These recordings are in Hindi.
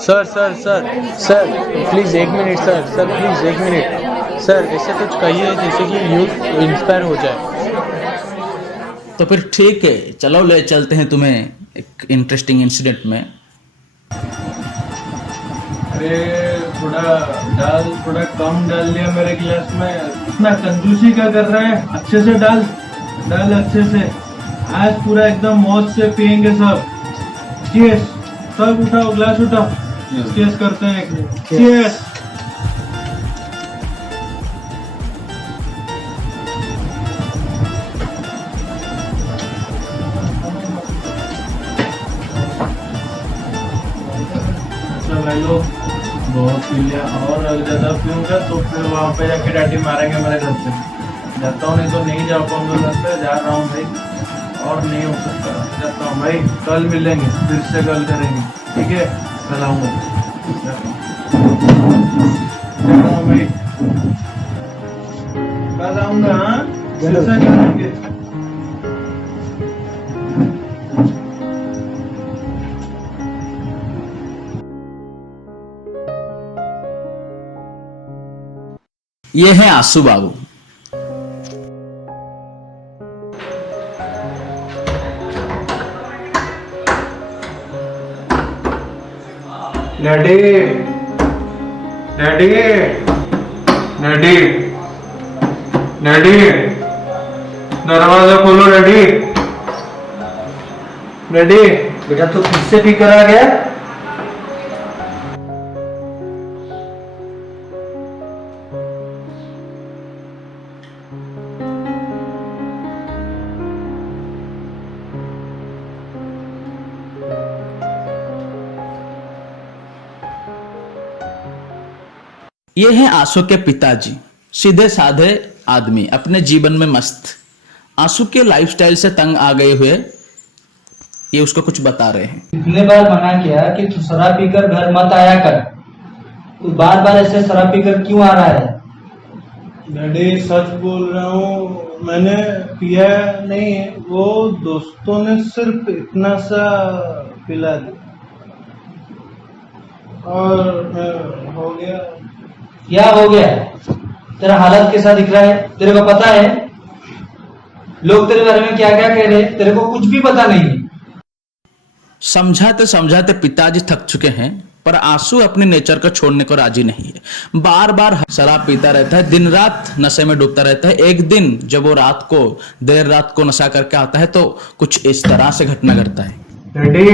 Sir sir sir sir please एक मिनट सर सर प्लीज़ एक मिनट सर, ऐसे कुछ कहिए जैसे कि यूथ इंस्पायर हो जाए। तो फिर ठीक है, चलो ले चलते हैं तुम्हें एक इंटरेस्टिंग इंसिडेंट में। अरे थोड़ा दाल थोड़ा कम डाल दिया मेरे गिलास में। इतना कंजूसी क्या कर रहा है? अच्छे से डाल, डाल अच्छे से। आज पूरा एकदम मौज से पियेंगे सब। चीयर्स, सब उठाओ गिलास उठाओ, चीयर्स करते हैं। चीयर्स। अच्छा भाई लोग, बहुत पी लिया और अगर ज़्यादा पीऊँगा तो फिर वहाँ पे जाके डैडी मारेंगे मेरे घर पे। जाता हूँ, नहीं तो नहीं जा पाऊँगा घर पे। जा रहा हूँ भाई, और नहीं हो सकता। जाता हूँ भाई, कल मिलेंगे, फिर से कल करेंगे, ठीक है? कल आऊँगा। जाता हूँ भाई, कल आऊँगा। हाँ, फिर से करेंगे। ये है आंसू बाबू। डैडी, डैडी, डैडी, डैडी, दरवाजा खोलो डैडी। डैडी, बेटा तू फिर से पी कर आ गया? ये है आंसू के पिताजी, सीधे साधे आदमी, अपने जीवन में मस्त। आंसू के लाइफस्टाइल से तंग आ गए हुए ये उसको कुछ बता रहे हैं। कितने बार मना किया कि तू शराब पीकर घर मत आया कर, तू बार बार ऐसे शराब पीकर क्यों आ रहा है? डैडी सच बोल रहा हूँ, मैंने पिया नहीं है। वो दोस्तों ने सिर्फ इतना सा पिला दिया और हो गया। क्या हो गया? तेरा हालत कैसा दिख रहा है? तेरे को पता है लोग तेरे बारे में क्या क्या कह रहे हैं? तेरे को कुछ भी पता नहीं है। समझाते समझाते पिताजी थक चुके हैं, पर आंसू अपने नेचर को छोड़ने को राजी नहीं है। बार बार शराब पीता रहता है, दिन रात नशे में डूबता रहता है। एक दिन जब वो देर रात को नशा करके आता है तो कुछ इस तरह से घटना घटता है। डैडी,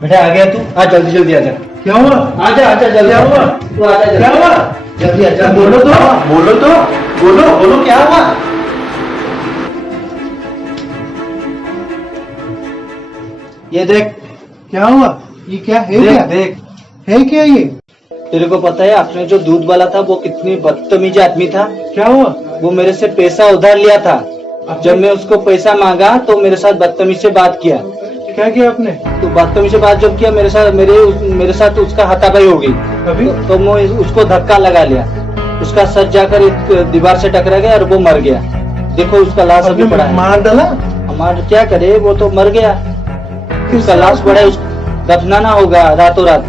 बेटा आ गया तू? आ जल्दी जल्दी आजा। क्या हुआ? आजा आजा जल्दी। क्या हुआ? तू आजा जल्दी। क्या हुआ? जल्दी आजा। बोलो तो, बोलो तो, बोलो बोलो, क्या हुआ? ये देख। क्या हुआ? ये क्या है? देख क्या देख। है? क्या ये? तेरे को पता है अपने जो दूध वाला था वो कितनी बदतमीज आदमी था? क्या हुआ? वो मेरे से पैसा उधार लिया था। जब मैं उसको पैसा मांगा तो मेरे साथ बदतमीज से बात किया। क्या किया आपने? तो बदतमीज से बात जब किया मेरे साथ उसका हाथापाई हो गई। अभी? तो मैं उसको धक्का लगा लिया, उसका सर जाकर एक दीवार से टकरा गया और वो मर गया। देखो उसका लाश अभी पड़ा है। मार डाला? हमारा क्या करे, वो तो मर गया। उसका लाश पड़ा है, दफनाना होगा रातों रात,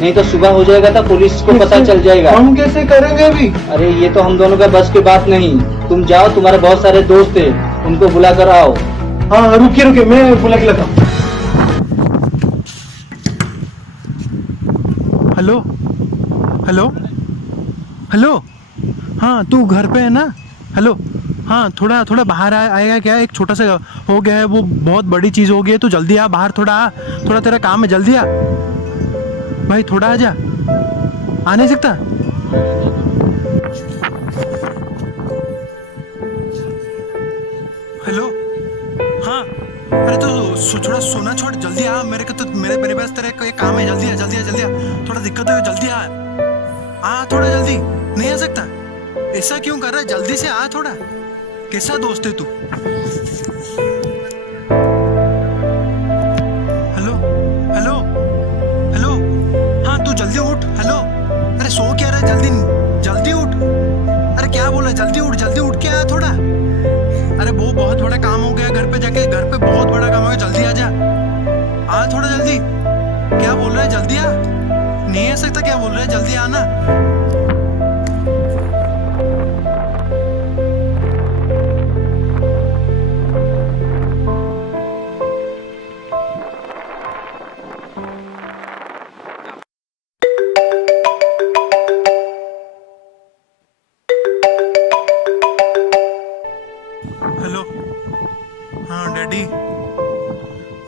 नहीं तो सुबह हो जाएगा तो पुलिस को पता चल जाएगा। हम कैसे करेंगे अभी? अरे ये तो हम दोनों का बस की बात नहीं। तुम जाओ, तुम्हारे बहुत सारे दोस्त हैं, उनको बुला कर आओ। हाँ रुकिए रुकिए, मैं बुला के लाता हूँ। हेलो हेलो हेलो, हाँ तू घर पे है ना? हेलो, हाँ थोड़ा थोड़ा बाहर आएगा क्या? एक छोटा सा हो गया है, वो बहुत बड़ी चीज़ हो गई है। तू जल्दी आ बाहर, थोड़ा आ, थोड़ा तेरा काम है, जल्दी आ भाई, थोड़ा आ जा। आ नहीं सकता? हेलो, हाँ अरे तो थोड़ा सोना छोड़, जल्दी आ। मेरे को तो मेरे पास तेरा एक काम है, जल्दी आ जल्दी आ जल्दी आ। थोड़ा दिक्कत है, जल्दी आ थोड़ा जल्दी। नहीं आ सकता? ऐसा क्यों कर रहा है? जल्दी से आ थोड़ा। कैसा दोस्त है तू? हेलो हेलो हेलो, हाँ तू जल्दी उठ। हेलो, अरे सो क्या रहा है? जल्दी जल्दी उठ। अरे क्या बोला? जल्दी उठ के आ थोड़ा। अरे वो बहुत बड़ा काम हो गया घर पे जाके, घर पे बहुत बड़ा काम हो गया, जल्दी आ जा। आ थोड़ा जल्दी। क्या बोल रहा है? जल्दी आ, नहीं आ सकता क्या बोल रहे हैं, जल्दी आना। हेलो, हाँ डैडी,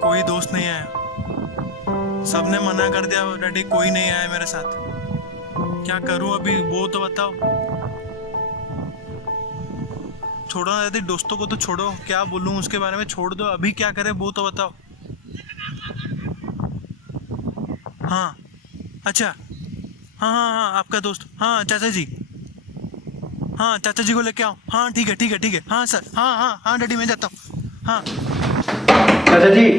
कोई दोस्त नहीं आया, सबने मना कर दिया डैडी, कोई नहीं आया मेरे साथ। क्या करूं अभी, वो तो बताओ। छोड़ो ना डैडी, दोस्तों को तो छोड़ो, क्या बोलूं उसके बारे में, छोड़ दो, अभी क्या करें वो तो बताओ। हाँ अच्छा, हाँ हाँ हाँ, आपका दोस्त, हाँ चाचा जी, हाँ चाचा जी को लेके आओ। हाँ ठीक है ठीक है ठीक है, हाँ सर, हाँ हाँ हाँ डैडी मैं जाता हूँ। हाँ चाचा जी,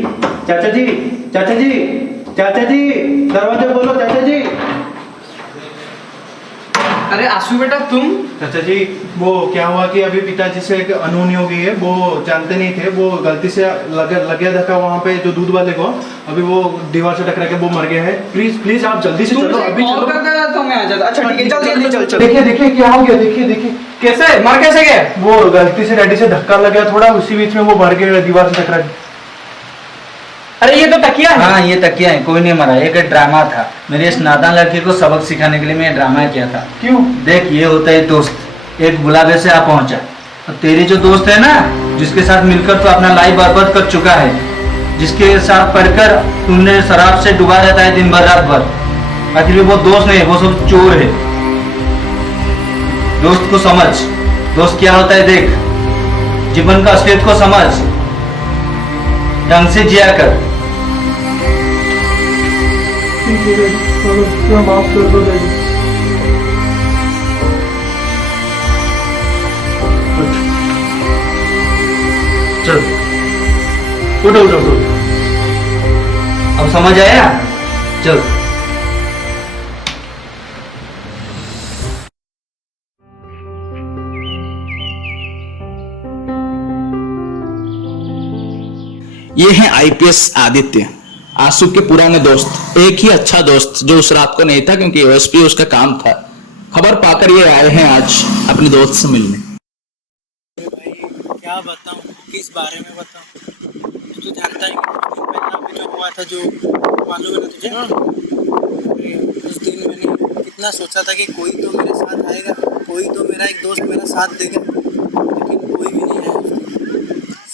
चाचा जी, चाचा जी, चाचा जी, दरवाजा खोलो चाचा जी। अरे आशु बेटा तुम। चाचा जी, वो क्या हुआ कि अभी पिताजी से एक अनहोनी हो गई है, वो जानते नहीं थे, वो गलती से लग गया धक्का वहाँ पे जो दूध वाले को, अभी वो दीवार से टकरा के वो मर गया है। प्लीज प्लीज आप जल्दी से चलो, अभी कॉल चलो। करता था तो मैं आ जाता। अच्छा ठीक है, जल्दी चल चल। देखिए देखिए क्या हो गया, देखिए देखिए कैसे मर कैसे गए? वो गलती से डैडी से धक्का लग गया थोड़ा, उसी बीच में वो मर गए दीवार से टकरा के। अरे ये तो तकिया है। हाँ ये तकिया है, कोई नहीं मरा, एक ड्रामा था। मेरे इस नादान लड़के को सबक सिखाने के लिए मैं ड्रामा किया था। क्यों? देख ये होता है दोस्त, एक बुलावे से आ पहुंचा। और तेरी जो दोस्त है ना, जिसके साथ मिलकर तो अपना लाइफ बर्बाद कर चुका है, जिसके साथ पढ़कर तुमने शराब से डुबा रहता है दिन भर रात भर, आखिर वो दोस्त नहीं, वो सब चोर है। दोस्त को समझ, दोस्त क्या होता है देख, जीवन का असलियत को समझ, ढंग से जिया कर। माफ कर दो डैडी। चल उठो उठो उठो। अब समझ आया, चल। ये है आईपीएस आदित्य, आंसू के पुराने दोस्त, एक ही अच्छा दोस्त जो उस रात को नहीं था क्योंकि ओएसपी उसका काम था। खबर पाकर ये आए हैं आज अपने दोस्त से मिलने। भाई क्या बताऊं, किस बारे में बताऊं, तू तो जानता ही कुछ दिन पहले अभी जो हुआ था, जो मालूम है ना तुझे। अरे, उस दिन मैंने कितना सोचा था कि कोई तो मेरे साथ आएगा, कोई तो मेरा एक दोस्त मेरा साथ देगा, लेकिन कोई भी नहीं आया।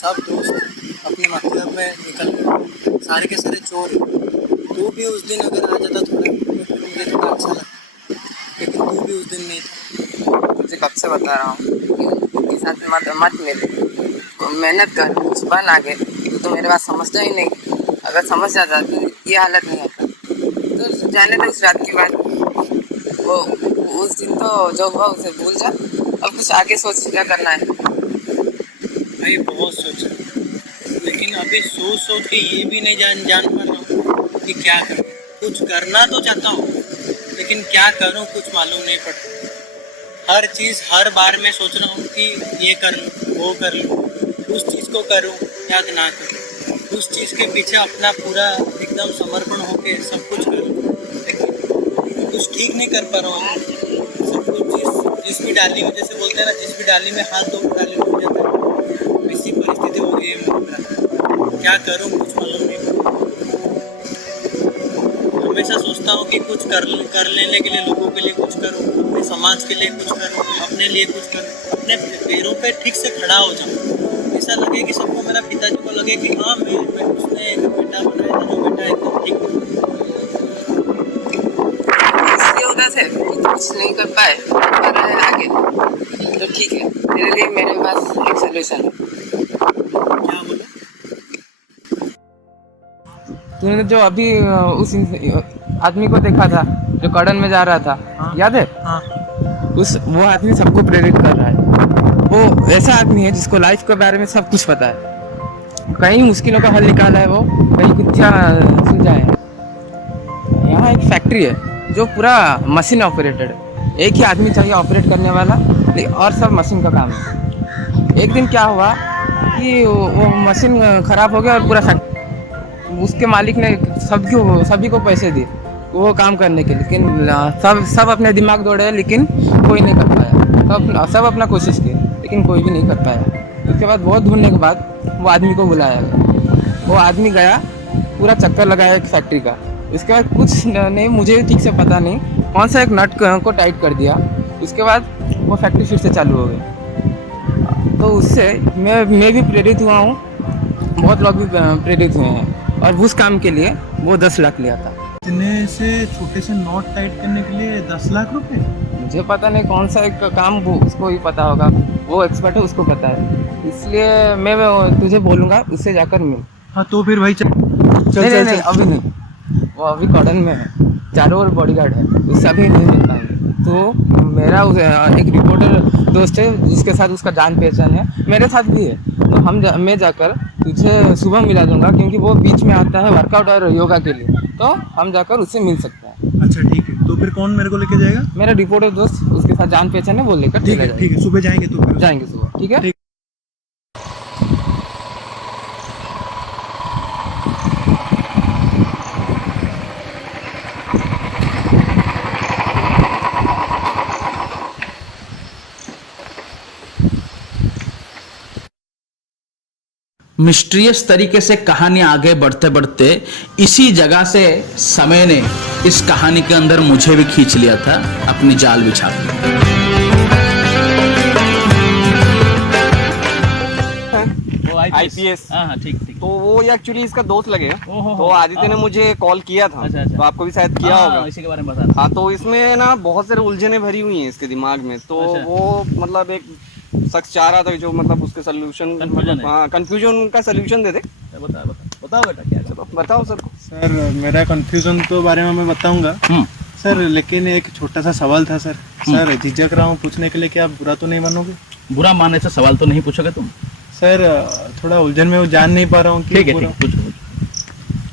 सब दोस्त अपने मतलब में निकल गए, सारे के सारे चोर हैं। तू भी उस दिन अगर आ जाता थोड़ा तो मुझे थोड़ा अच्छा लगता, लेकिन तू भी उस दिन नहीं था। मुझे कब से बता रहा हूँ उनके साथ मत मिले, मेहनत कर, कुछ बन आगे। तो मेरे बात समझता ही नहीं, अगर समझ जाता तो ये हालत नहीं आता। तो जाने दो उस रात की बात, वो उस दिन तो जो हुआ उसे भूल जा, अब कुछ आगे सोच क्या करना है। भाई बहुत सोचा, लेकिन अभी सोच सोच के ये भी नहीं जान पा रहा हूँ कि क्या करूँ। कुछ करना तो चाहता हूँ, लेकिन क्या करूँ कुछ मालूम नहीं पड़ता। हर चीज़ हर बार में सोच रहा हूँ कि ये कर लूँ, वो कर लूँ, उस चीज़ को करूँ या ना करूँ, उस चीज़ के पीछे अपना पूरा एकदम समर्पण होके सब कुछ करूँ, लेकिन कुछ ठीक नहीं कर पा रहा हूँ। सब कुछ जिस भी डाली में, जैसे बोलते हैं ना, जिस भी डाली में हाथ दो डाली में हो जाता है, ऐसी परिस्थिति हो गई है मेरा। क्या करूं कुछ मालूम नहीं पड़ता। हमेशा सोचता हूं कि कुछ कर लेने के लिए, लोगों के लिए कुछ करूं, अपने समाज के लिए कुछ करूं, अपने लिए कुछ करूं, अपने पैरों पे ठीक से खड़ा हो जाऊं। ऐसा लगे कि सबको, मेरा पिताजी को लगे कि हाँ मैं उसने एक बेटा बनाया था, जो बेटा एकदम ठीक इसलिए उदास है कि कुछ नहीं कर पाए, कर रहा है आगे, तो ठीक है, तेरे लिए मेरे पास एक सोल्यूशन है। क्या बोला? तूने जो अभी उस आदमी को देखा था जो कड़न में जा रहा था, याद है? हाँ वो आदमी सबको प्रेरित कर रहा है। वो ऐसा आदमी है जिसको लाइफ के बारे में सब कुछ पता है, कई मुश्किलों का हल निकाला है, वो कई गुत्थियां सुलझा है। यहाँ एक फैक्ट्री है जो पूरा मशीन ऑपरेटेड है, एक ही आदमी चाहिए ऑपरेट करने वाला, और सब मशीन का काम है। एक दिन क्या हुआ कि वो मशीन खराब हो गया और पूरा उसके मालिक ने सभी को पैसे दिए, वो काम करने के, लेकिन सब अपने दिमाग दौड़े, लेकिन कोई नहीं कर पाया। सब अपना कोशिश किए, लेकिन कोई भी नहीं कर पाया। उसके बाद बहुत ढूंढने के बाद वो आदमी को बुलाया गया। वो आदमी गया, पूरा चक्कर लगाया एक फैक्ट्री का। उसके बाद कुछ नहीं, मुझे ठीक से पता नहीं कौन सा एक नट को टाइट कर दिया। उसके बाद वो फैक्ट्री फिर से चालू हो गई। तो उससे मैं भी प्रेरित हुआ हूँ, बहुत लोग भी प्रेरित हुए हैं, और उस काम के लिए वो 10 लाख लिया था। इतने से छोटे से नोट टाइट करने के लिए 10 लाख रुपए? मुझे पता नहीं कौन सा एक काम, वो उसको ही पता होगा, वो एक्सपर्ट है, उसको पता है। इसलिए मैं तुझे बोलूँगा उससे जाकर मिल। हाँ तो फिर भाई चल नहीं, अभी नहीं, वो अभी कॉर्डन में है, चारों ओर बॉडीगार्ड है, उससे अभी नहीं मिल पाएंगे। तो मेरा एक रिपोर्टर दोस्त है जिसके साथ उसका जान पहचान है, मेरे साथ भी है। तो मैं जाकर तुझे सुबह मिला दूंगा, क्योंकि वो बीच में आता है वर्कआउट और योगा के लिए, तो हम जाकर उससे मिल सकते हैं। अच्छा ठीक है, तो फिर कौन मेरे को लेके जाएगा? मेरा रिपोर्टर दोस्त, उसके साथ जान पहचान है, वो लेकर ठीक है, सुबह जाएंगे तो फिर जाएंगे सुबह, ठीक है। मिस्टीरियस तरीके से कहानी आगे बढ़ते बढ़ते इसी जगह से समय ने इस कहानी के अंदर मुझे भी खींच लिया था अपनी जाल बिछा के। आईपीएस। हाँ ठीक ठीक। तो वो एक्चुअली इसका दोस्त लगेगा। तो आदित्य ने मुझे कॉल किया था। अच्छा। तो आपको भी शायद किया होगा। इसी के बारे में बता। हाँ, तो इसमें ना बहुत सारे उलझने भरी हुई हैं इसके दिमाग में। तो वो मतलब एक शख्स चाह रहा था जो मतलब उसके सोल्यूशन, हाँ कंफ्यूजन का सोल्यूशन दे दे। बताओ बेटा क्या। चलो बताओ सर को। सर मेरा कंफ्यूजन तो बारे में मैं बताऊंगा सर, लेकिन एक छोटा सा सवाल था सर। सर झिझक रहा हूँ पूछने के लिए, क्या आप बुरा तो नहीं मानोगे? बुरा मानने से सवाल तो नहीं पूछोगे तुम? सर थोड़ा उलझन में वो जान नहीं पा रहा हूँ। ठीक है, पूछो।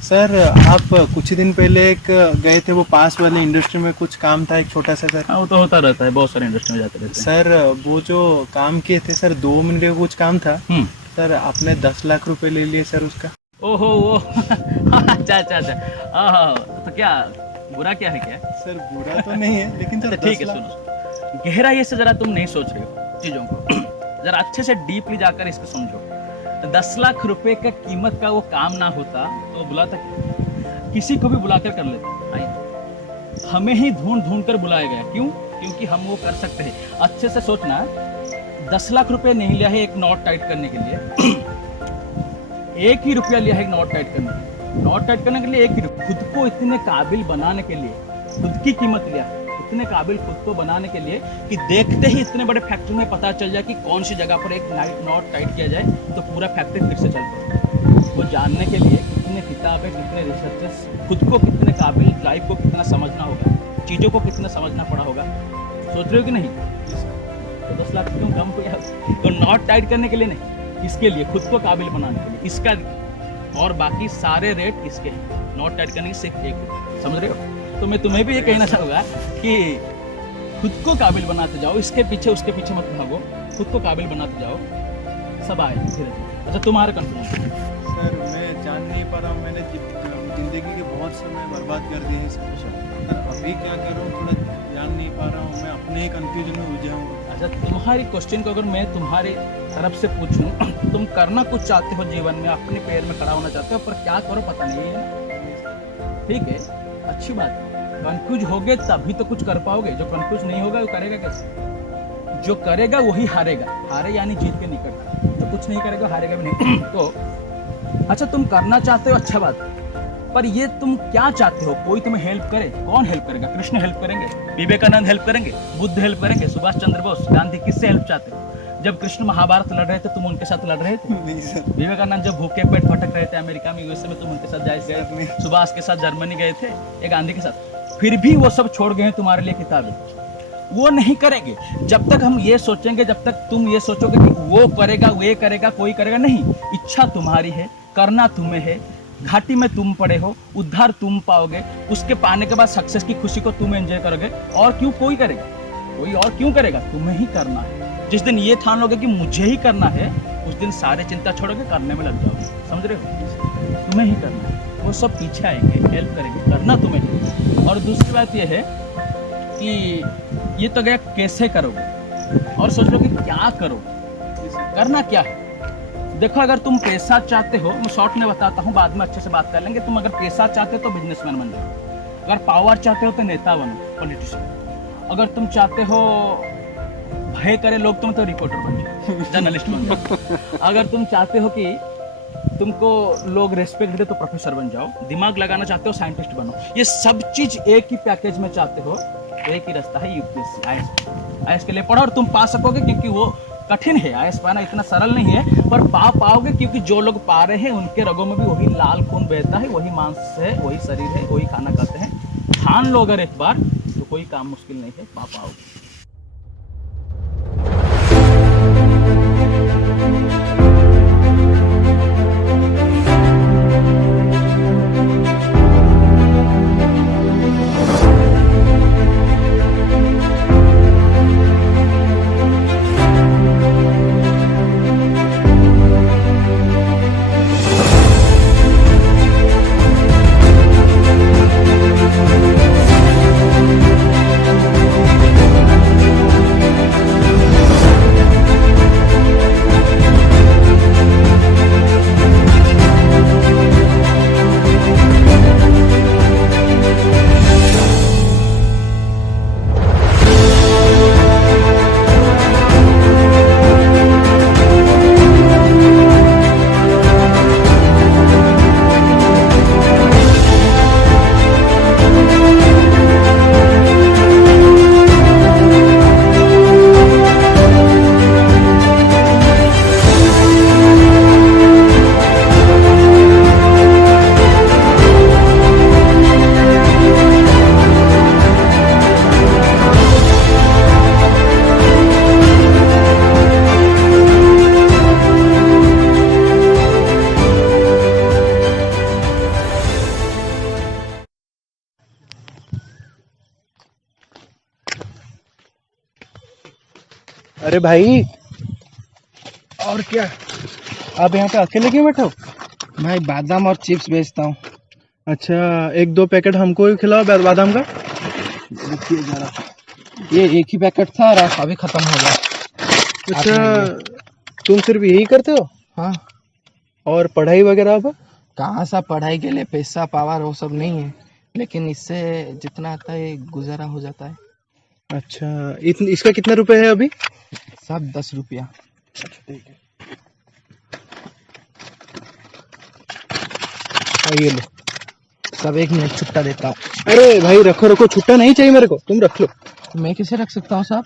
सर आप कुछ दिन पहले एक गए थे, वो पास वाले इंडस्ट्री में कुछ काम था एक छोटा सा सर। हाँ वो तो होता रहता है, बहुत सारे इंडस्ट्री में जाते रहते हैं। सर वो जो काम किए थे सर, 2 मिनट का कुछ काम था सर, आपने 10 लाख रुपए ले लिए सर उसका। ओहो वो अच्छा। तो क्या बुरा क्या है क्या? सर बुरा तो नहीं है, लेकिन सर ठीक है सुनो, गहराई से जरा तुम नहीं सोच रहे हो चीजों को, जरा अच्छे से डीपली जाकर इसको समझो। 10 लाख रुपए का कीमत का वो काम ना होता तो बुलाता किसी को भी बुलाकर कर लेता। आइए, हमें ही ढूंढ कर बुलाया गया। क्यों? क्योंकि हम वो कर सकते हैं। अच्छे से सोचना, 10 लाख रुपए नहीं लिया है एक नॉट टाइट करने के लिए। 1 ही रुपया लिया है एक नॉट टाइट करने के लिए। नॉट टाइट करने के लिए 1 ही रुपया। खुद को इतने काबिल बनाने के लिए खुद की कीमत लिया, इतने काबिल खुद को बनाने के लिए कि देखते ही इतने बड़े फैक्ट्री में पता चल जाए कि कौन सी जगह पर एक नॉट टाइट किया जाए तो पूरा फैक्ट्री फिर से चल पड़े। वो जानने के लिए कितने किताबें, कितने रिसर्चेस, खुद को कितने काबिल, लाइफ को कितना समझना होगा, चीज़ों को कितना समझना पड़ा होगा। सोच रहे हो कि नहीं? तो 10 लाख क्यों कम हो गया? तो नॉट टाइट करने के लिए नहीं, इसके लिए खुद को काबिल बनाने के लिए इसका, और बाकी सारे रेट इसके हैं। नॉट टाइट करने की सिर्फ 1 रुपया। समझ रहे हो? तो मैं तुम्हें भी ये कहना चाहूँगा कि खुद को काबिल बनाते जाओ, इसके पीछे उसके पीछे मत भागो, खुद को काबिल बनाते जाओ, सब आएगा धीरे धीरे। अच्छा तुम्हारा कंफ्यूजन? सर मैं जान नहीं पा रहा हूँ, मैंने जिंदगी के बहुत समय बर्बाद कर दिए हैं सर। अभी क्या करूँ, थोड़ा जान नहीं पा रहा हूँ, मैं अपने ही कंफ्यूजन में उलझा हूँ। अच्छा तुम्हारी क्वेश्चन को अगर मैं तुम्हारी तरफ से पूछूं, तुम करना कुछ चाहते हो जीवन में, अपने पैर में खड़ा होना चाहते हो, पर क्या करो पता नहीं है। ठीक है, अच्छी बात है। कंफ्यूज होगे तभी तो कुछ कर पाओगे। जो कंफ्यूज नहीं होगा वो करेगा कैसे? जो करेगा वही हारेगा। हारे यानी जीत के निकट, जो कुछ नहीं करेगा हारेगा भी नहीं। तो अच्छा तुम करना चाहते हो, अच्छा बात, पर ये तुम क्या चाहते हो? कोई तुम्हें हेल्प करे? कौन हेल्प करेगा? कृष्ण हेल्प करेंगे, विवेकानंद हेल्प करेंगे, बुद्ध हेल्प करेंगे, सुभाष चंद्र बोस, गांधी, किससे हेल्प चाहते हो? जब कृष्ण महाभारत लड़ रहे थे तुम उनके साथ लड़ रहे थे? नहीं सर। विवेकानंद जब भूखे पेट भटक रहे थे अमेरिका में, यूएसए में, तुम उनके साथ गए? सुभाष के साथ जर्मनी गए थे या गांधी के साथ? फिर भी वो सब छोड़ गए हैं तुम्हारे लिए किताबें। वो नहीं करेंगे जब तक हम ये सोचेंगे, जब तक तुम ये सोचोगे कि वो करेगा, वे करेगा, कोई करेगा नहीं। इच्छा तुम्हारी है, करना तुम्हें है, घाटी में तुम पड़े हो, उद्धार तुम पाओगे, उसके पाने के बाद सक्सेस की खुशी को तुम एंजॉय करोगे। और क्यों कोई करेगा? कोई और क्यों करेगा? तुम्हें ही करना है। जिस दिन ये ठान लोगे कि मुझे ही करना है, उस दिन सारे चिंता छोड़ोगे, करने में लग जाओगे। समझ रहे हो? तुम्हें ही करना है। वो सब पीछे आएंगे, हेल्प करेंगे, करना तुम्हें। और दूसरी बात यह है कि ये तो गया कैसे करोगे, और सोच लो कि क्या करोगे, करना क्या है। देखो, अगर तुम पैसा चाहते हो, मैं शॉर्ट में बताता हूँ, बाद में अच्छे से बात कर लेंगे। तुम अगर पैसा चाहते हो तो बिजनेसमैन बन जाओ, अगर पावर चाहते हो तो नेता बनो, पॉलिटिशियन। अगर तुम चाहते हो भय करे लोग तुम तो रिपोर्टर बन जाओ, जर्नलिस्ट बन जाओ। अगर तुम चाहते हो कि तुमको लोग रेस्पेक्ट दे तो प्रोफेसर बन जाओ। दिमाग लगाना चाहते हो साइंटिस्ट बनो। ये सब चीज एक ही पैकेज में चाहते हो तो एक ही रास्ता है यूपीएससी, आईएएस के लिए पढ़ो और तुम पा सकोगे, क्योंकि वो कठिन है। आईएएस पाना इतना सरल नहीं है, पर पा पाओगे, क्योंकि जो लोग पा रहे हैं उनके रगों में भी वही लाल खून बहता है, वही मांस है, वही शरीर है, वही खाना खाते हैं। ठान लो अगर एक बार तो कोई काम मुश्किल नहीं है, पा पाओगे। अरे भाई, और क्या आप यहाँ पे अकेले क्यों बैठे हो? भाई बादाम और चिप्स बेचता हूँ। अच्छा, एक दो पैकेट हमको भी खिलाओ बादाम का। देखिए जरा, ये एक ही पैकेट था और अभी खत्म हो गया। अच्छा, तुम सिर्फ यही करते हो? हाँ। और पढ़ाई वगैरह अब? कहाँ सा पढ़ाई के लिए पैसा पावर वो सब नहीं है, लेकिन इससे जितना आता है गुजारा हो जाता है। अच्छा, इसका कितने रुपए है अभी? सब 10 रुपया। ये लो, सब एक मिनट छुट्टा देता हूँ। अरे भाई रखो रखो, छुट्टा नहीं चाहिए मेरे को, तुम रख लो। मैं कैसे रख सकता हूँ साहब?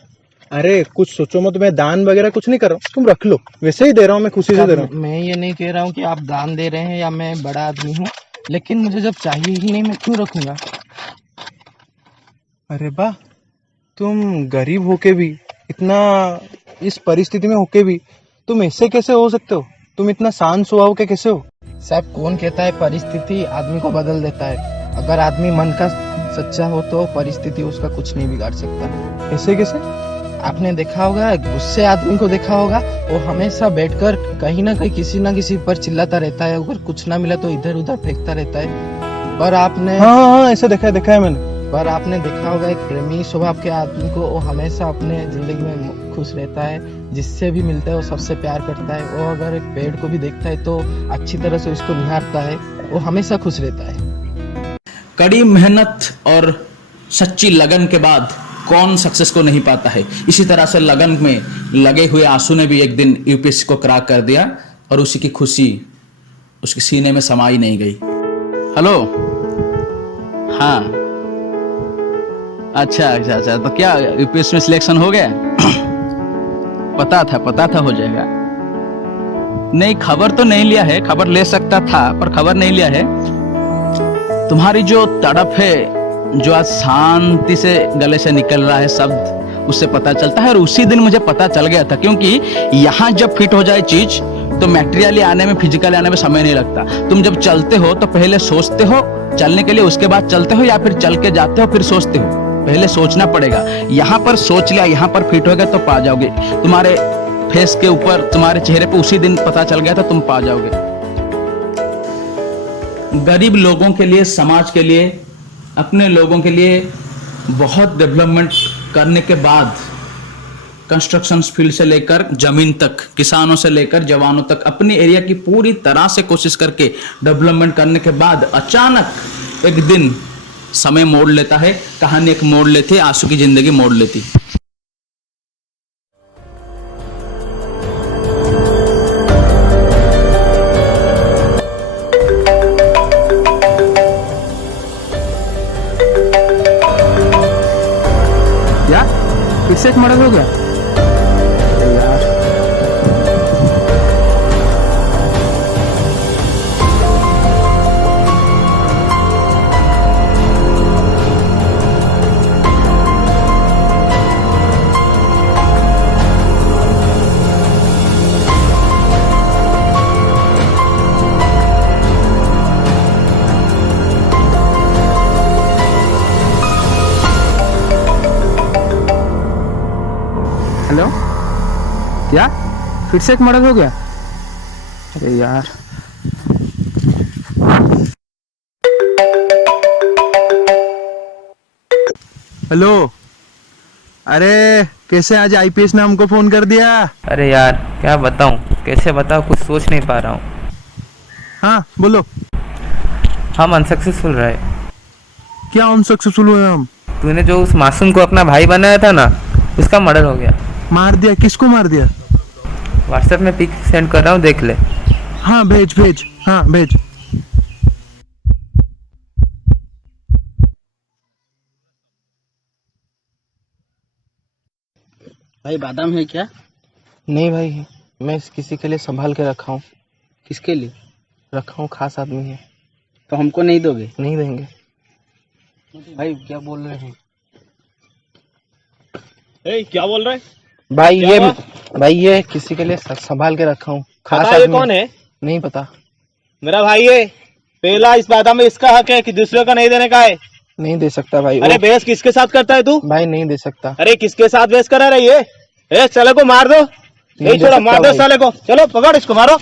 अरे कुछ सोचो मत, मैं दान वगैरह कुछ नहीं कर रहा हूँ, तुम रख लो, वैसे ही दे रहा हूँ मैं, खुशी से दे रहा हूँ। मैं ये नहीं कह रहा हूँ कि आप दान दे रहे हैं या मैं बड़ा आदमी हूँ, लेकिन मुझे जब चाहिए ही नहीं, मैं क्यों रखूंगा? अरे वाह, तुम गरीब होके भी, इतना इस परिस्थिति में होके भी तुम ऐसे कैसे हो सकते हो? तुम इतना शांत स्वभाव के कैसे हो? साहब, कौन कहता है परिस्थिति आदमी को बदल देता है? अगर आदमी मन का सच्चा हो तो परिस्थिति उसका कुछ नहीं बिगाड़ सकता। ऐसे कैसे? आपने देखा होगा, गुस्से आदमी को देखा होगा, वो हमेशा बैठकर कहीं ना कहीं किसी ना किसी पर चिल्लाता रहता है, अगर कुछ ना मिला तो इधर उधर फेंकता रहता है। पर आपने हाँ, ऐसा देखा है मैंने। पर आपने देखा होगा एक प्रेमी स्वभाव के आदमी को, वो हमेशा अपने जिंदगी में खुश रहता है, जिससे भी मिलता है वो सबसे प्यार करता है। वो अगर एक पेड़ को भी देखता है तो अच्छी तरह से उसको निहारता है, वो हमेशा खुश रहता है। कड़ी मेहनत और सच्ची लगन के बाद कौन सक्सेस को नहीं पाता है। इसी तरह से लगन में लगे हुए आंसू ने भी एक दिन यूपीएससी को क्रैक कर दिया और उसी की खुशी उसके सीने में समाई नहीं गई। हेलो, हाँ, अच्छा, तो क्या यूपीएससी में सिलेक्शन हो गया? पता था हो जाएगा। नहीं, खबर तो नहीं लिया है, खबर ले सकता था पर खबर नहीं लिया है। तुम्हारी जो तड़प है, जो आज शांति से गले से निकल रहा है शब्द, उससे पता चलता है। और उसी दिन मुझे पता चल गया था, क्योंकि यहाँ जब फिट हो जाए चीज तो मैटेरियली आने में, फिजिकली आने में समय नहीं लगता। तुम जब चलते हो तो पहले सोचते हो चलने के लिए, उसके बाद चलते हो, या फिर चल के जाते हो फिर सोचते हो? पहले सोचना पड़ेगा। यहाँ पर सोच लिया, यहाँ पर फिट हो गया तो पा जाओगे। तुम्हारे फेस के ऊपर, तुम्हारे चेहरे पे उसी दिन पता चल गया था, तुम पा जाओगे। गरीब लोगों के लिए, समाज के लिए अपने लोगों के लिए बहुत डेवलपमेंट करने के बाद कंस्ट्रक्शन फील्ड से लेकर जमीन तक, किसानों से लेकर जवानों तक अपनी एरिया की पूरी तरह से कोशिश करके डेवलपमेंट करने के बाद अचानक एक दिन समय मोड़ लेता है, कहानी एक मोड़ लेती है, आंसू की जिंदगी मोड़ लेती है। यार फिर से एक मर्डर हो गया। अरे यार हेलो, क्या फिर से एक मर्डर हो गया। अरे यार हेलो, अरे कैसे आज आईपीएस ने हमको फोन कर दिया। अरे यार क्या बताऊं, कैसे बताऊं, कुछ सोच नहीं पा रहा हूँ। हाँ बोलो, हम अनसक्सेसफुल रहे। क्या अनसक्सेसफुल हुए हम? तूने जो उस मासूम को अपना भाई बनाया था ना, उसका मर्डर हो गया। मार दिया? किसको मार दिया? व्हाट्सएप में पिक सेंड कर रहा हूँ, देख ले। हाँ भेज भेज, हाँ भेज। भाई बादाम है क्या? नहीं भाई, मैं किसी के लिए संभाल के रखा हूँ। किसके लिए रखा हूँ, खास आदमी है। तो हमको नहीं दोगे? नहीं देंगे। भाई क्या बोल रहे हैं? क्या बोल रहा है? भाई ये किसी के लिए संभाल के रखा हूँ, खास पता आदमी ये कौन है? नहीं पता। मेरा भाई है। पहला इस बादाम में इसका हक है कि दूसरे का नहीं देने का है। नहीं दे सकता भाई। अरे बहस किसके साथ करता है तू? भाई नहीं दे सकता। अरे किसके साथ बहस करा रही है? साले को मार दो। नहीं दे छोड़ा, सकता मार दो भाई। साले को। चलो पकड़ इसको, मारो।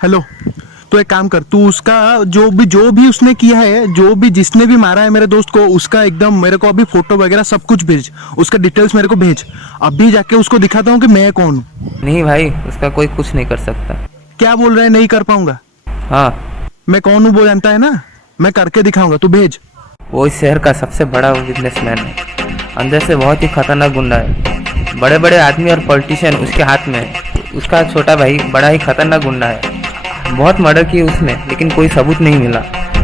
हेलो, तो एक काम कर, तू उसका जो भी उसने किया है, जो भी जिसने भी मारा है मेरे दोस्त को, उसका एकदम मेरे को अभी फोटो वगैरह सब कुछ भेज, उसका डिटेल्स मेरे को भेज। अभी जाके उसको दिखाता हूँ कि मैं कौन हूँ। नहीं भाई, उसका कोई कुछ नहीं कर सकता। क्या बोल रहे हैं? नहीं कर पाऊंगा? हाँ, मैं कौन हूँ वो जानता है ना, मैं करके दिखाऊंगा, तू भेज। वो इस शहर का सबसे बड़ा बिजनेसमैन है, अंदर से बहुत ही खतरनाक गुंडा है। बड़े बड़े आदमी और पॉलिटिशियन उसके हाथ में है। उसका छोटा भाई बड़ा ही खतरनाक गुंडा है। बहुत मर्डर किए उसने, लेकिन कोई सबूत नहीं मिला।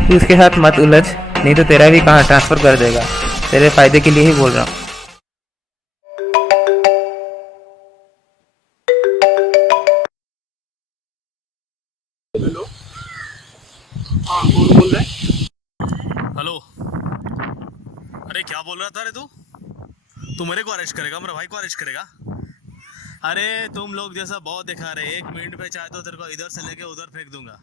तू उसके साथ मत उलझ, नहीं तो तेरा भी कहाँ ट्रांसफर कर देगा। तेरे फायदे के लिए ही बोल रहा हूँ। हेलो, अरे क्या बोल रहा था रे तू मेरे को अरेस्ट करेगा, मेरे भाई को अरेस्ट करेगा? अरे तुम लोग जैसा बहुत दिखा रहे, 1 मिनट पे चाहे तो तेरे को इधर से लेके उधर फेंक दूंगा।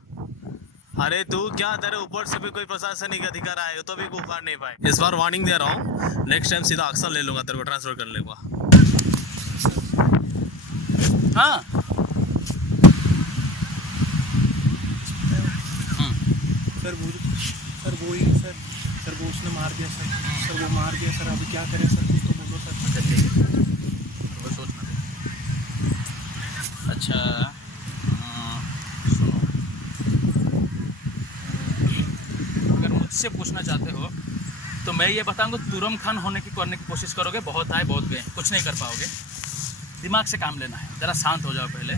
अरे तू क्या, तेरे ऊपर से भी कोई प्रशासनिक अधिकार आए तो भी उखाड़ नहीं पाए। इस बार वार्निंग दे रहा हूँ, नेक्स्ट टाइम सीधा एक्शन ले लूंगा, तेरे को ट्रांसफर कर लूंगा। हाँ सर वो उसने मार दिया सर, वो मार दिया सर, अभी क्या करें सर, कुछ तो बोलो सर। वो सोचना दे। अच्छा सुनो, अगर मुझसे पूछना चाहते हो तो मैं ये बताऊंगा, तुरम खान होने की करने की कोशिश करोगे, बहुत आए बहुत गए, कुछ नहीं कर पाओगे। दिमाग से काम लेना है, ज़रा शांत हो जाओ पहले।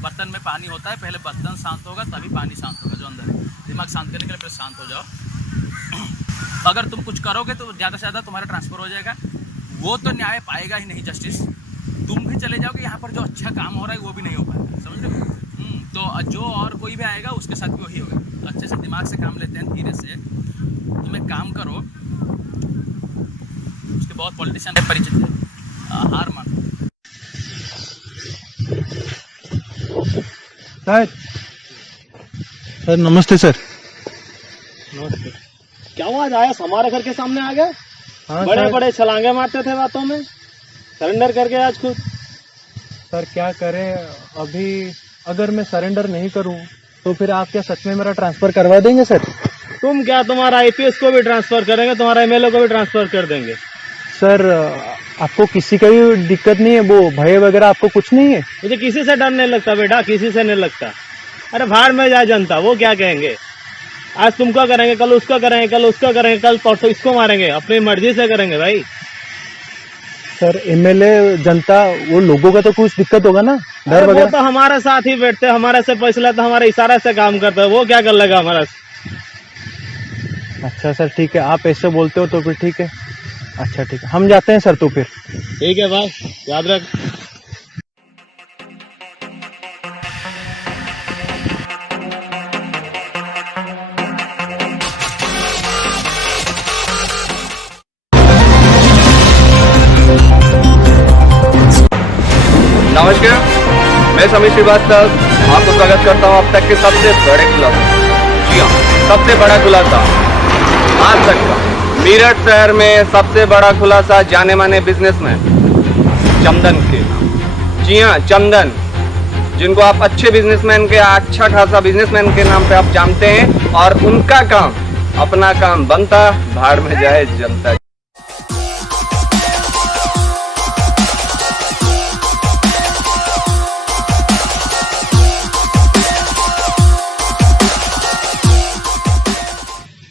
बर्तन में पानी होता है, पहले बर्तन शांत होगा तभी पानी शांत होगा जो अंदर है। दिमाग शांत करने के लिए पहले शांत हो जाओ। अगर तुम कुछ करोगे तो ज़्यादा से ज़्यादा तुम्हारा ट्रांसफ़र हो जाएगा, वो तो न्याय पाएगा ही नहीं, जस्टिस। तुम भी चले जाओगे, यहाँ पर जो अच्छा काम हो रहा है वो भी नहीं हो पाएगा, समझ रहे हो? तो जो और कोई भी आएगा उसके साथ भी वही होगा। तो अच्छे से दिमाग से काम लेते हैं, धीरे से। तुम एक काम करो, उसके बहुत पॉलिटिशियन है परिचित है, हार मानो। सर नमस्ते सर। नमस्ते। क्या हुआ, आज आया हमारे घर के सामने आ गया? हाँ बड़े सर। बड़े छलांगे मारते थे बातों में, सरेंडर करके आज खुद। सर क्या करें, अभी अगर मैं सरेंडर नहीं करूं तो फिर आप क्या सच में मेरा ट्रांसफर करवा देंगे सर? तुम क्या, तुम्हारा आईपीएस को भी ट्रांसफर करेंगे, तुम्हारा एमएलए को भी ट्रांसफर कर देंगे। सर आपको किसी का भी दिक्कत नहीं है, वो भय वगैरह आपको कुछ नहीं है? मुझे किसी से डर नहीं लगता बेटा, किसी से नहीं लगता। अरे भाड़ में जाए जनता, वो क्या कहेंगे। आज तुमको करेंगे, कल उसको करेंगे, कल उसको करेंगे, कल परसों इसको मारेंगे, अपनी मर्जी से करेंगे भाई। सर एमएलए जनता, वो लोगों का तो कुछ दिक्कत होगा ना, डर अरे वो वगैरह? तो हमारे साथ ही बैठते, हमारे से पैसा लेते, हमारे इशारे से काम करते हैं, वो क्या कर लेगा हमारा। अच्छा सर ठीक है, आप ऐसे बोलते हो तो फिर ठीक है। अच्छा ठीक है, हम जाते हैं सर तो फिर। ठीक है भाई, याद रख। नमस्कार, मैं समीर श्रीवास्तव आपको स्वागत करता हूं अब तक के सबसे बड़े खुलासा। जी हाँ, सबसे बड़ा खुलासा आज तक का। मेरठ शहर में सबसे बड़ा खुलासा जाने माने बिजनेसमैन चंदन के। जी हाँ, चंदन, जिनको आप अच्छे बिजनेसमैन के, अच्छा खासा बिजनेसमैन के नाम पे आप जानते हैं, और उनका काम, अपना काम बनता, भाड़ में जाए जनता।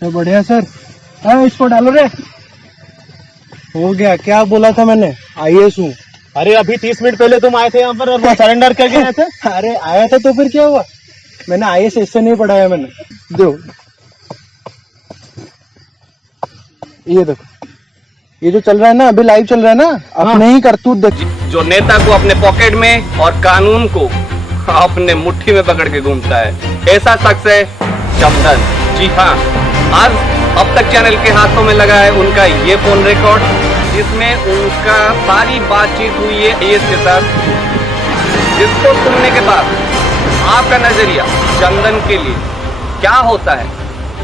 तो बढ़िया सर। हाँ इसको डालो रे। हो गया, क्या बोला था मैंने, आईएएस हूँ। अरे अभी 30 मिनट पहले तुम आए थे यहाँ पर और वो सरेंडर करके आए थे। अरे आया था तो फिर क्या हुआ, मैंने आईएएस इससे नहीं पढ़ाया मैंने। दो ये देखो, ये जो चल रहा है ना, अभी लाइव चल रहा है ना, अपने ही करतूत देख। जो नेता को अपने पॉकेट में और कानून को अपने मुट्ठी में पकड़ के घूमता है, ऐसा शख्स है चंदन। जी हाँ, आज अब तक चैनल के हाथों में लगा है उनका ये फोन रिकॉर्ड, जिसमें उनका सारी बातचीत हुई है आईएएस के साथ, जिसको सुनने के बाद आपका नजरिया चंदन के लिए क्या होता है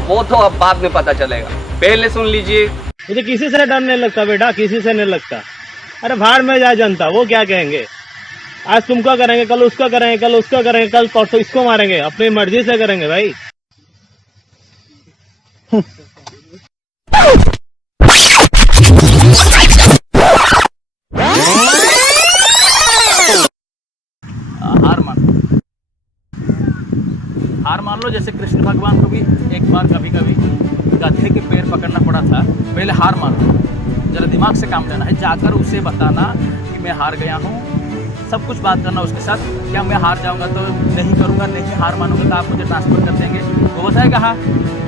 वो तो अब बाद में पता चलेगा। पहले सुन लीजिए। मुझे किसी से डर नहीं लगता बेटा, किसी से नहीं लगता। अरे भाड़ में जाए जनता, वो क्या कहेंगे। आज तुमको करेंगे, कल उसको करेंगे, कल उसको करेंगे, कल परसों इसको मारेंगे, अपनी मर्जी से करेंगे भाई। हार मान लो। जैसे कृष्ण भगवान को भी एक बार कभी कभी गधे के पैर पकड़ना पड़ा था। पहले हार मान लो, जरा दिमाग से काम लेना है, जाकर उसे बताना कि मैं हार गया हूँ, सब कुछ बात करना उसके साथ। क्या मैं हार जाऊँगा तो नहीं करूँगा, नहीं हार मानूंगा तो आप मुझे ट्रांसफर कर देंगे, वो बताएगा हाँ।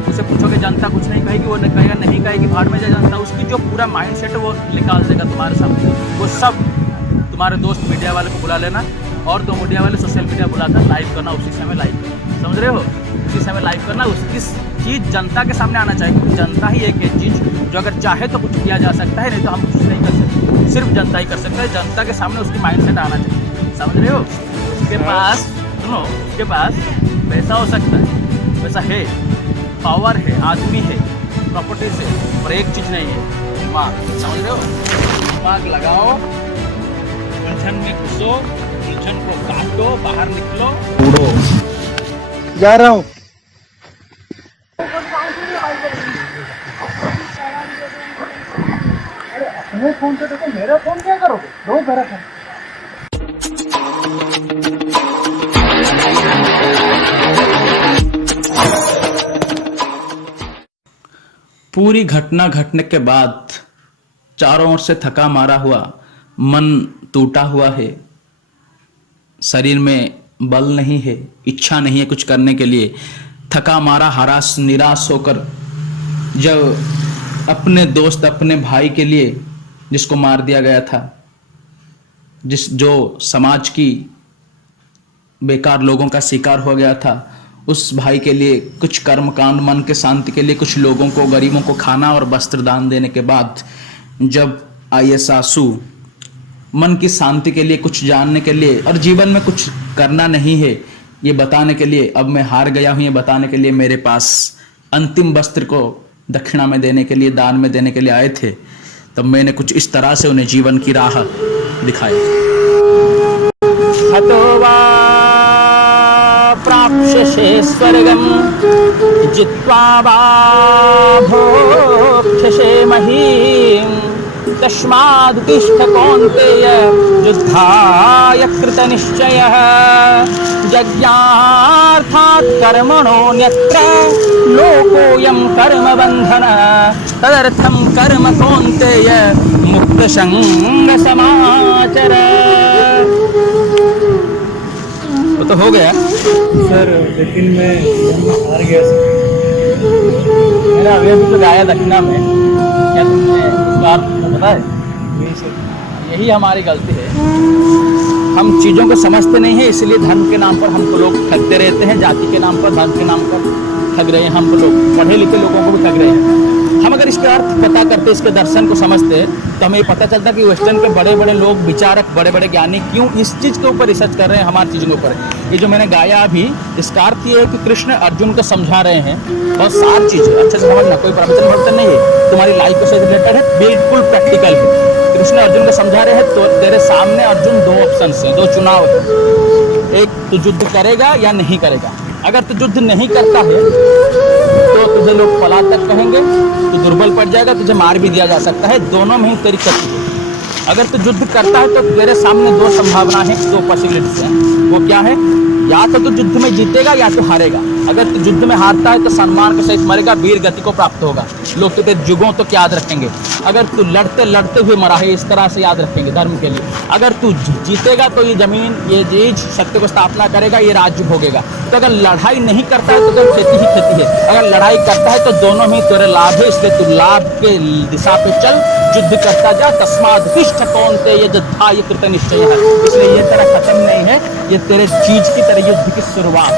उसे पूछोगे, जनता कुछ नहीं कहेगी, वो कहेगा नहीं कहेगी, भाड़ में जाए जनता। उसकी जो पूरा माइंड सेट है वो निकाल देगा तुम्हारे सामने। वो सब तुम्हारे दोस्त मीडिया वाले को बुला लेना, और तो मीडिया वाले सोशल मीडिया बुलाकर लाइव करना, उसी समय लाइव करना, समझ रहे हो, उसी समय लाइव करना। उसकी चीज़ जनता के सामने आना चाहिए, क्योंकि जनता ही एक चीज़ जो अगर चाहे तो कुछ किया जा सकता है, नहीं तो हम कुछ नहीं कर सकते, सिर्फ जनता ही कर सकता है। जनता के सामने उसकी माइंड सेट आना चाहिए, समझ रहे हो। उसके पास सुनो, उसके पास पैसा हो सकता है, पैसा है, पावर है, आदमी है, प्रॉपर्टीज है, और एक चीज़ नहीं है, दिमाग, समझ रहे हो। दिमाग लगाओ, उलझन में घुसो, उलझन को काटो, बाहर निकलो, उड़ो। जा रहा हूँ। अपने फोन से देखो, मेरा फोन क्या करोगे, दो मेरा फोन। पूरी घटना घटने के बाद चारों ओर से थका मारा हुआ, मन टूटा हुआ है, शरीर में बल नहीं है, इच्छा नहीं है कुछ करने के लिए, थका मारा हरास निराश होकर जब अपने दोस्त अपने भाई के लिए जिसको मार दिया गया था, जो समाज की बेकार लोगों का शिकार हो गया था, उस भाई के लिए कुछ कर्म कांड, मन के शांति के लिए कुछ लोगों को, गरीबों को खाना और वस्त्र दान देने के बाद जब आए सासू मन की शांति के लिए, कुछ जानने के लिए और जीवन में कुछ करना नहीं है ये बताने के लिए, अब मैं हार गया हूं ये बताने के लिए मेरे पास अंतिम वस्त्र को दक्षिणा में देने के लिए, दान में देने के लिए आए थे, तब मैंने कुछ इस तरह से उन्हें जीवन की राह दिखाई। हतो वा प्राप्स्यसे स्वर्गं जित्वा वा भोक्ष्यसे महीम् तस्मादुत्तिष्ठ कौन्तेय युद्धाय कृतनिश्चयः यज्ञार्थात् कर्मणोऽन्यत्र लोकोऽयं कर्मबन्धनः तदर्थं कर्म कौन्तेय मुक्तसंगसमाचर। तो हो गया सर, लेकिन मैं हार गया सर। मेरा अभी अभी तो गाया दक्षिणा में, क्या तुमने उसका अर्थ पता है? नहीं सर। यही हमारी गलती है, हम चीज़ों को समझते नहीं है, इसलिए धर्म के नाम पर हमको लोग ठगते रहते हैं, जाति के नाम पर, धर्म के नाम पर ठग रहे हैं हम लोग, पढ़े लिखे लोगों को भी ठग रहे हैं। हम अगर इसके अर्थ पता करते, इसके दर्शन को समझते, तो हमें पता चलता कि वेस्टर्न के बड़े बड़े लोग, विचारक, बड़े बड़े ज्ञानी क्यों इस चीज़ के ऊपर रिसर्च कर रहे हैं, हमारी चीज़ों के ऊपर। ये जो मैंने गाया अभी, इसका अर्थ ये है कि कृष्ण अर्जुन को समझा रहे हैं, बहुत सारी चीज़ अच्छे से समझना, कोई प्रवचन नहीं है, तुम्हारी लाइफ से रिलेटेड है, बिल्कुल प्रैक्टिकल है। कृष्ण अर्जुन को समझा रहे हैं, तो तेरे सामने अर्जुन दो ऑप्शन हैं, दो चुनाव है, एक तू युद्ध करेगा या नहीं करेगा। अगर तू युद्ध नहीं करता है तो तुझे लोग पलातक कहेंगे, तू दुर्बल पड़ जाएगा, तुझे मार भी दिया जा सकता है, दोनों में ही तेरी क्षति है। अगर तू युद्ध करता है तो तेरे सामने दो संभावना है, दो पॉसिबिलिटीज हैं, वो क्या है? या तो तू युद्ध में जीतेगा या तो हारेगा। अगर तू युद्ध में हारता है तो सम्मान के सहित मरेगा, वीर गति को प्राप्त होगा, लोग तुझे जुगों तक याद रखेंगे। अगर तू लड़ते लड़ते हुए मरा है, इस तरह से याद रखेंगे धर्म के लिए। अगर तू जीतेगा तो ये जमीन, ये चीज, सत्य को स्थापना करेगा, ये राज्य भोगेगा। तो अगर लड़ाई नहीं करता है तो तेरी खेती ही खेती है, अगर लड़ाई करता है तो दोनों में तेरे लाभ है, इसलिए तू लाभ के दिशा पे चल, युद्ध करता जा। तस्मादुत्तिष्ठ कौन्तेय युद्धाय कृतनिश्चयः। इसलिए ये तेरा खत्म नहीं है, ये तेरे चीज की तरह युद्ध की शुरुआत।